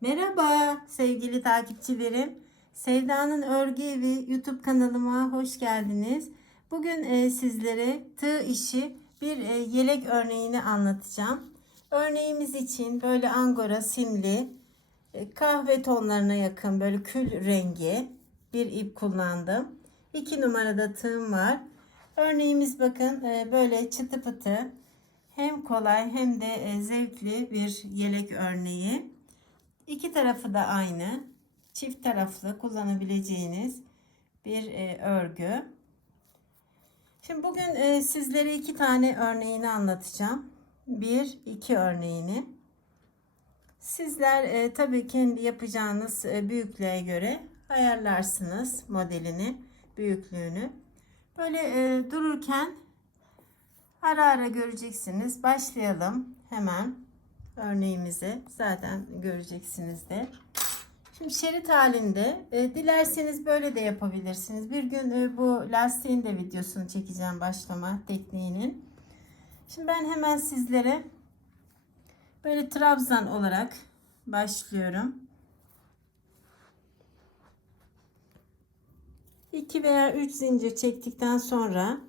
Merhaba sevgili takipçilerim. Sevda'nın Örgü Evi YouTube kanalıma hoş geldiniz. Bugün e, sizlere tığ işi bir e, yelek örneğini anlatacağım. Örneğimiz için böyle angora simli e, kahve tonlarına yakın böyle kül rengi bir ip kullandım. 2 numarada tığım var. Örneğimiz bakın böyle çıtı pıtı hem kolay hem de zevkli bir yelek örneği. İki tarafı da aynı. Çift taraflı kullanabileceğiniz bir e, örgü. Şimdi bugün e, sizlere iki tane örneğini anlatacağım. Bir, iki örneğini. Sizler e, tabii kendi yapacağınız e, büyüklüğe göre ayarlarsınız modelini, büyüklüğünü. Böyle e, dururken ara ara göreceksiniz. Başlayalım hemen örneğimizi zaten göreceksiniz de. Şimdi şerit halinde e, dilerseniz böyle de yapabilirsiniz. Bir gün e, bu lastiğin de videosunu çekeceğim başlama tekniğinin. Şimdi ben hemen sizlere böyle trabzan olarak başlıyorum. 2 veya 3 zincir çektikten sonra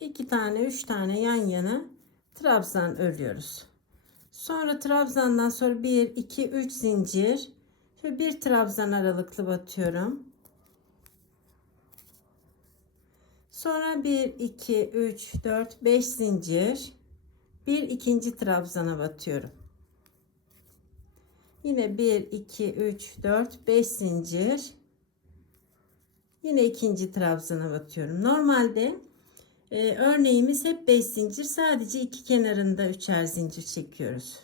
iki tane üç tane yan yana trabzan örüyoruz. Sonra trabzandan sonra 1 2 3 zincir ve bir trabzan aralıklı batıyorum. Sonra 1 2 3 4 5 zincir bir ikinci trabzana batıyorum. Yine 1 2 3 4 5 zincir yine ikinci trabzana batıyorum. Normalde ee, örneğimiz hep 5 zincir. Sadece iki kenarında üçer zincir çekiyoruz.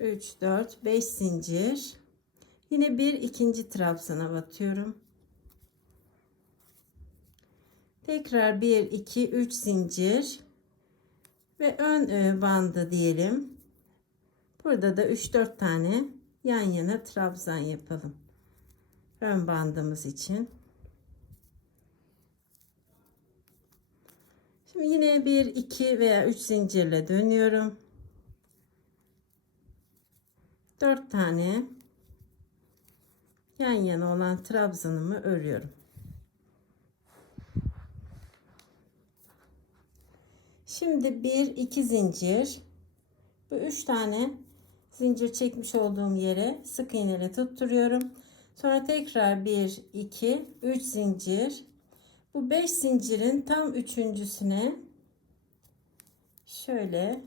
3, 4, 5 zincir. Yine bir ikinci trabzana batıyorum. Tekrar 1, 2, 3 zincir. Ve ön e, bandı diyelim. Burada da 3-4 tane yan yana trabzan yapalım. Ön bandımız için. Yine bir iki veya üç zincirle dönüyorum. Dört tane yan yana olan trabzanımı örüyorum. Şimdi bir iki zincir bu üç tane zincir çekmiş olduğum yere sık iğneyle tutturuyorum. Sonra tekrar bir iki üç zincir bu 5 zincirin tam üçüncüsüne şöyle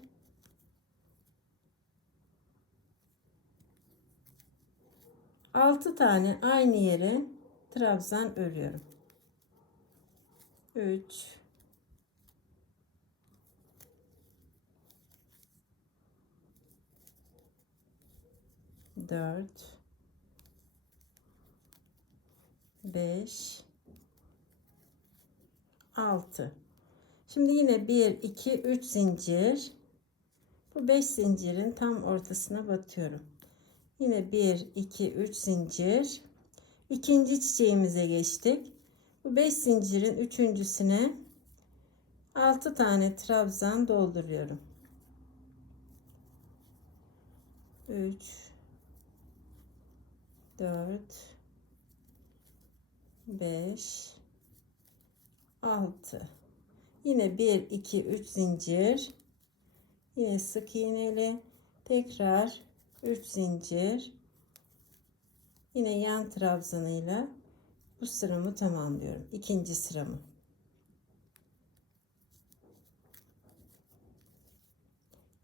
altı tane aynı yere trabzan örüyorum. 3 4 5 6 şimdi yine 1 2 3 zincir. Bu 5 zincirin tam ortasına batıyorum. Yine 1 2 3 zincir. İkinci çiçeğimize geçtik. Bu 5 zincirin üçüncüsüne 6 tane trabzan dolduruyorum. 3 4 5 6 yine 1 2 3 zincir. Yine sık iğneli. Tekrar 3 zincir. Yine yan trabzanıyla bu sıramı tamamlıyorum. İkinci sıramı.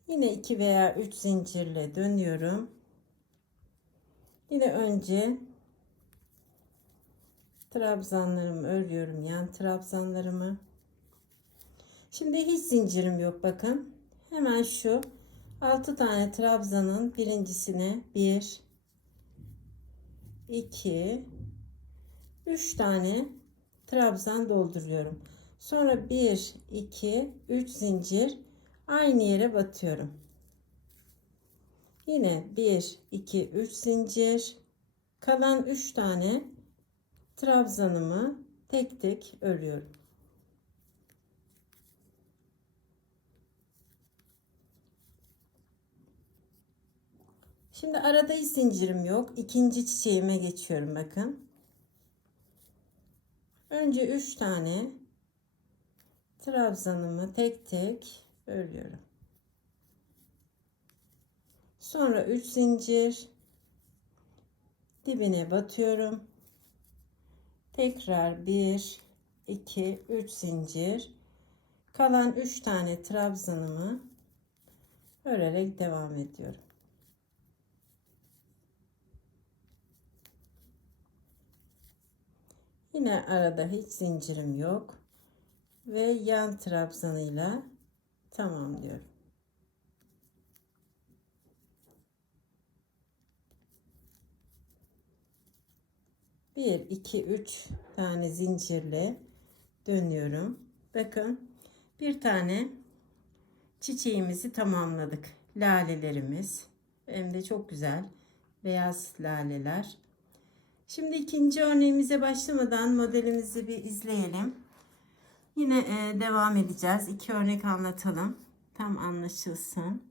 Yine 2 veya 3 zincirle dönüyorum. Yine önce trabzanlarımı örüyorum yan trabzanlarımı. Şimdi hiç zincirim yok bakın. Hemen şu 6 tane trabzanın birincisine 1 2 3 tane trabzan dolduruyorum. Sonra 1 2 3 zincir aynı yere batıyorum. Yine 1 2 3 zincir. Kalan 3 tane trabzanımı tek tek örüyorum. Şimdi arada hiç zincirim yok. İkinci çiçeğime geçiyorum bakın. Önce 3 tane trabzanımı tek tek örüyorum. Sonra 3 zincir dibine batıyorum. Tekrar 1 2 3 zincir. Kalan 3 tane trabzanımı örerek devam ediyorum. Yine arada hiç zincirim yok ve yan trabzanıyla tamamlıyorum. Bir, iki, üç tane zincirle dönüyorum. Bakın bir tane çiçeğimizi tamamladık. Lalelerimiz hem de çok güzel beyaz laleler. Şimdi ikinci örneğimize başlamadan modelimizi bir izleyelim. Yine e, devam edeceğiz. İki örnek anlatalım. Tam anlaşılsın.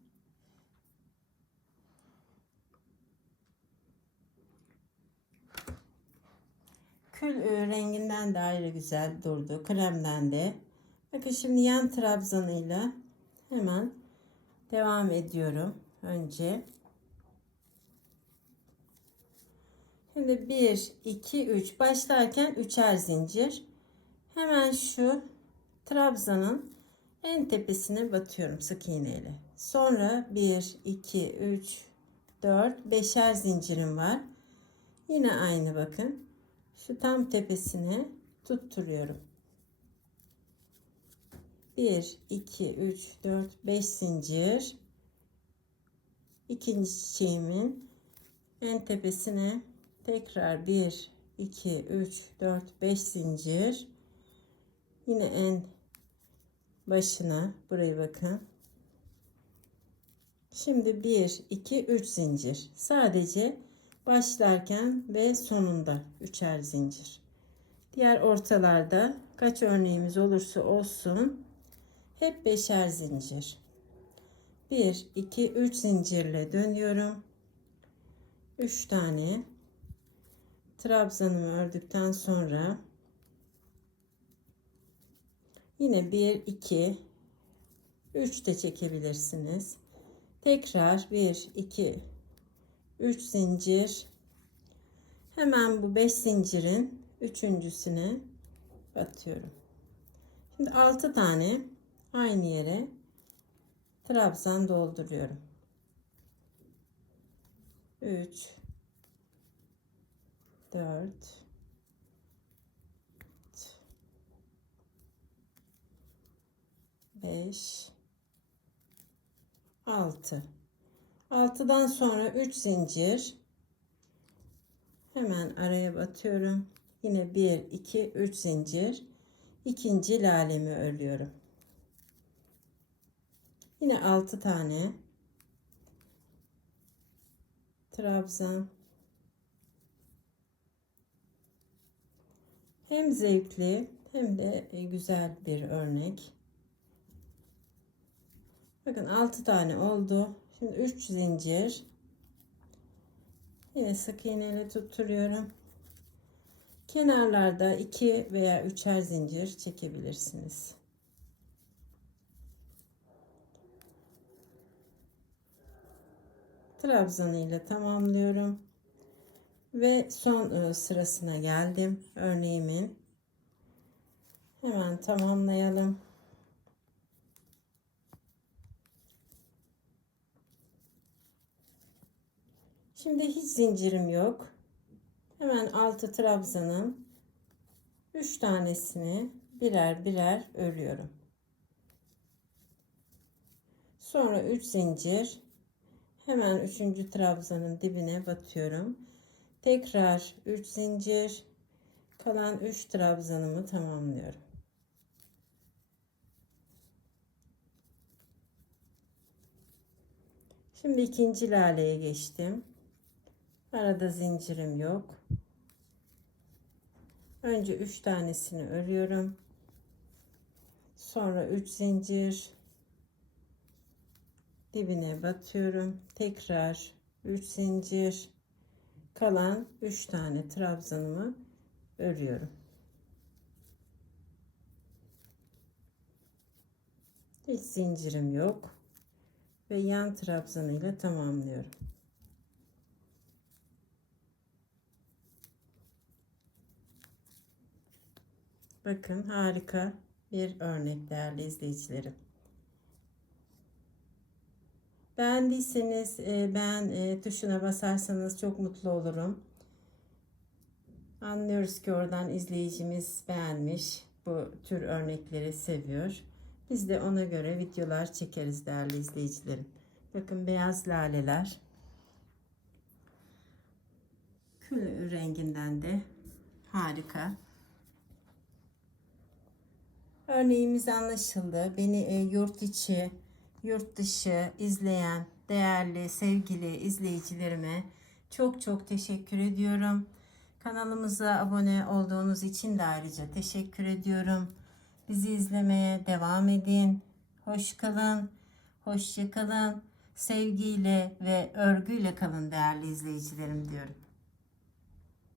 Kül e, renginden de ayrı güzel durdu. Kremden de. Bakın şimdi yan trabzanıyla hemen devam ediyorum. Önce Şimdi 1, 2, 3 başlarken üçer zincir. Hemen şu trabzanın en tepesine batıyorum sık iğneyle. Sonra 1, 2, 3, 4, 5'er zincirim var. Yine aynı bakın. Şu tam tepesine tutturuyorum. 1, 2, 3, 4, 5 zincir. İkinci çiçeğimin en tepesine tekrar 1 2 3 4 5 zincir yine en başına burayı bakın şimdi 1 2 3 zincir sadece başlarken ve sonunda üçer zincir. Diğer ortalarda kaç örneğimiz olursa olsun hep beşer zincir. 1 2 3 zincirle dönüyorum. 3 tane. Trabzanımı ördükten sonra yine 1 2 3 de çekebilirsiniz. Tekrar 1 2 3 zincir hemen bu 5 zincirin üçüncüsüne batıyorum. Şimdi 6 tane aynı yere trabzan dolduruyorum. 3 4 5 6 6'dan sonra 3 zincir. Hemen araya batıyorum. Yine 1 2 3 zincir. İkinci lalemi örüyorum. Yine 6 tane. Trabzan. Hem zevkli hem de e, güzel bir örnek. Bakın 6 tane oldu. Şimdi 3 zincir. Yine sık iğneyle tutturuyorum. Kenarlarda 2 veya 3'er zincir çekebilirsiniz. Trabzanı ile tamamlıyorum. Ve son e, sırasına geldim örneğimin. Hemen tamamlayalım. Şimdi hiç zincirim yok. Hemen altı trabzanın 3 tanesini birer birer örüyorum. Sonra 3 zincir hemen 3. trabzanın dibine batıyorum. Tekrar 3 zincir. Kalan 3 trabzanımı tamamlıyorum. Şimdi ikinci laleye geçtim. Arada zincirim yok. Önce 3 tanesini örüyorum. Sonra 3 zincir dibine batıyorum. Tekrar 3 zincir kalan 3 tane trabzanımı örüyorum. Hiç zincirim yok ve yan trabzanıyla tamamlıyorum. Bakın harika bir örnek değerli izleyicilerim. Beğendiyseniz e, beğen e, tuşuna basarsanız çok mutlu olurum. Anlıyoruz ki oradan izleyicimiz beğenmiş. Bu tür örnekleri seviyor. Biz de ona göre videolar çekeriz değerli izleyicilerim. Bakın beyaz laleler. Kül renginden de harika. Örneğimiz anlaşıldı. Beni e, yurt içi, yurt dışı izleyen değerli, sevgili izleyicilerime çok çok teşekkür ediyorum. Kanalımıza abone olduğunuz için de ayrıca teşekkür ediyorum. Bizi izlemeye devam edin. Hoş kalın, hoşça kalın. Sevgiyle ve örgüyle kalın değerli izleyicilerim diyorum.